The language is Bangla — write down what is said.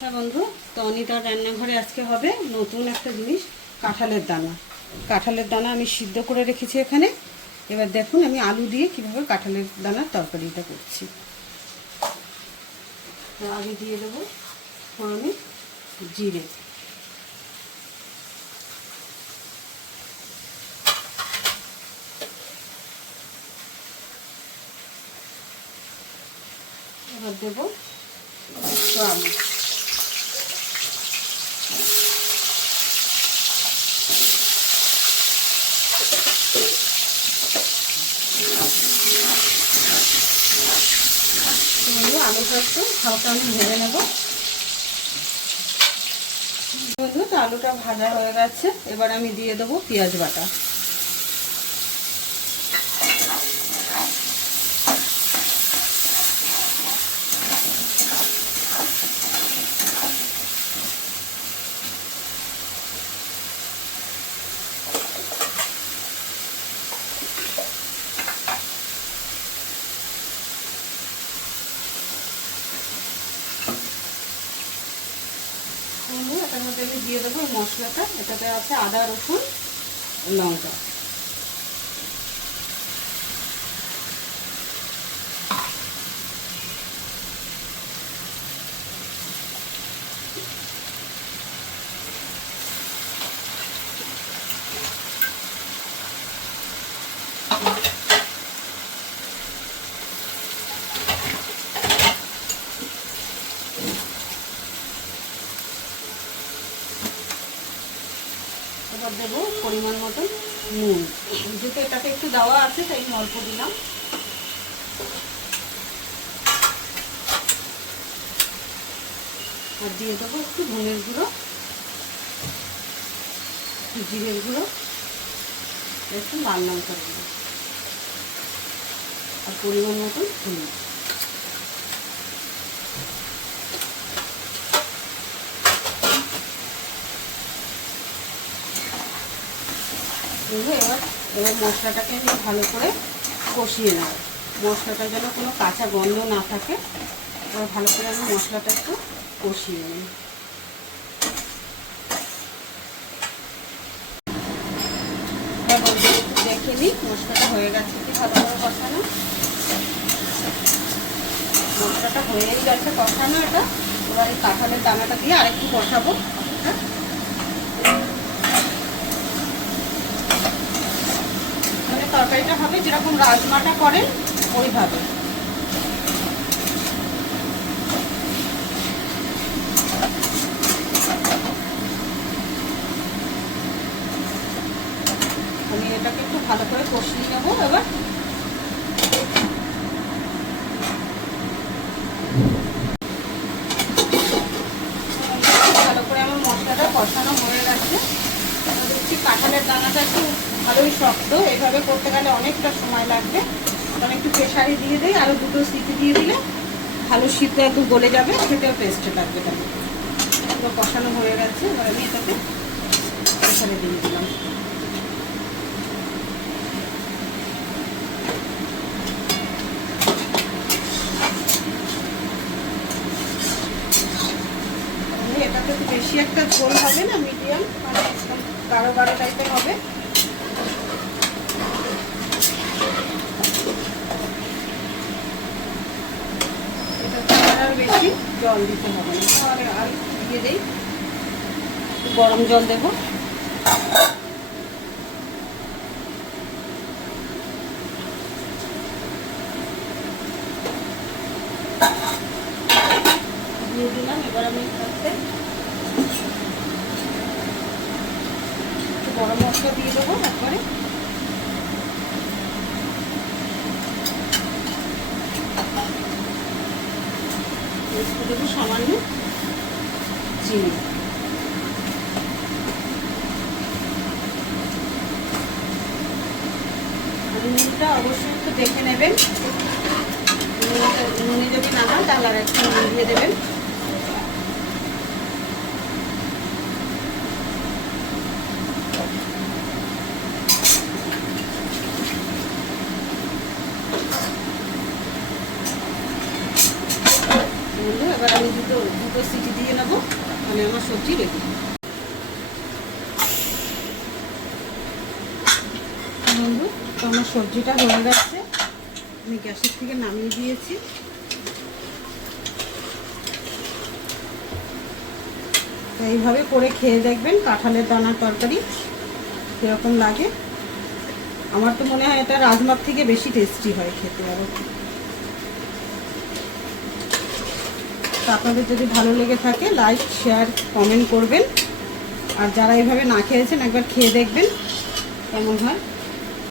হ্যাঁ বন্ধু, তো অনিতার রান্নাঘরে আজকে হবে নতুন একটা জিনিস, কাঁঠালের দানা। কাঁঠালের দানা আমি সিদ্ধ করে রেখেছি এখানে। এবার দেখুন আমি আলু দিয়ে কীভাবে কাঁঠালের দানার তরকারিটা করছি। তো আগে দিয়ে দেবো ফোড়নে জিরে, এবার দেবো আলু, আলুটা একটু হালকা আমি ভেজে নেব। বন্ধু, তো আলুটা ভাজা হয়ে গেছে, এবার আমি দিয়ে দেবো পেঁয়াজ বাটা। বন্ধু, এটার মধ্যে আমি দিয়ে দেবো মশলাটা। এটাতে আছে আদা, রসুন, লঙ্কা। এবার দেবো পরিমাণ মতন নুন। যেহেতু এটাকে একটু দেওয়া আছে তাই অল্প দিলাম। আর দিয়ে দেবো একটু ধনের গুঁড়ো, জিরের গুঁড়ো, একটু লাল লঙ্কার গুঁড়ো, আর পরিমাণ মতন হলুদ। এবার মশলাটাকে আমি ভালো করে কষিয়ে নেব। মশলাটা যেন কোনো কাঁচা গন্ধ না থাকে। এবার ভালো করে আমি মশলাটা একটু কষিয়ে নিই। দেখে নিই মশলাটা হয়ে গেছে কি ভালো করে কষানো। মশলাটা হয়েই গেছে কষানো। এটা এবার এই কাঁঠালের দানাটা দিয়ে আরেকটু কষাবো। তরকারিটা হবে যেরকম রাজমাটা করেন ওইভাবে। আমি এটাকে একটু ভালো করে কষিয়ে নেবো। এবার ভালো করে আমার মশলাটা কষানো হয়ে গেছে। দেখছি কাঁঠালের দানাটা একটু ভালোই শক্ত, এইভাবে করতে গেলে অনেকটা সময় লাগবে। আমি একটু প্রেসারে দিয়ে দিই, আরও দুটো সিটি দিয়ে দিলে ভালো সিদ্ধ একটু গলে যাবে, খেতেও টেস্টে লাগবে। তাহলে পুরো কষানো হয়ে গেছে। এবার আমি এটাকে প্রেসারে দিয়ে দিলাম। এটাতে তো বেশি একটা ঝোল হবে না, মিডিয়াম, মানে একদম গাঢ় গাঢ় টাইপের হবে। আর বেশি জল দিতে হবে না। তাহলে আর দিয়ে দিই, গরম জল দেব। দিয়ে দিলাম। এবার আমি গরম মশলা দিয়ে দেবো একবারে। দেবো সামান্য চিনি। নুনটা অবশ্যই একটু দেখে নেবেন। নুনে যদি না হয় তাহলে আর একটু নুন দিয়ে দেবেন। এবার আমি দুটো সিটি দিয়ে নেবো। তাহলে আমার সবজি রেডি। বন্ধু, তো আমার সবজিটা হয়ে যাচ্ছে, আমি গ্যাসের থেকে নামিয়ে দিয়েছি। এইভাবে করে খেয়ে দেখবেন কাঁঠালের দানার তরকারি কীরকম লাগে। আমার তো মনে হয় এটা রাজমার থেকে বেশি টেস্টি হয় খেতে আরও। আপনাদের যদি ভালো লেগে থাকে লাইক শেয়ার কমেন্ট করবেন, আর যারা এইভাবে না খেয়েছেন একবার খেয়ে দেখবেন কেমন হয়।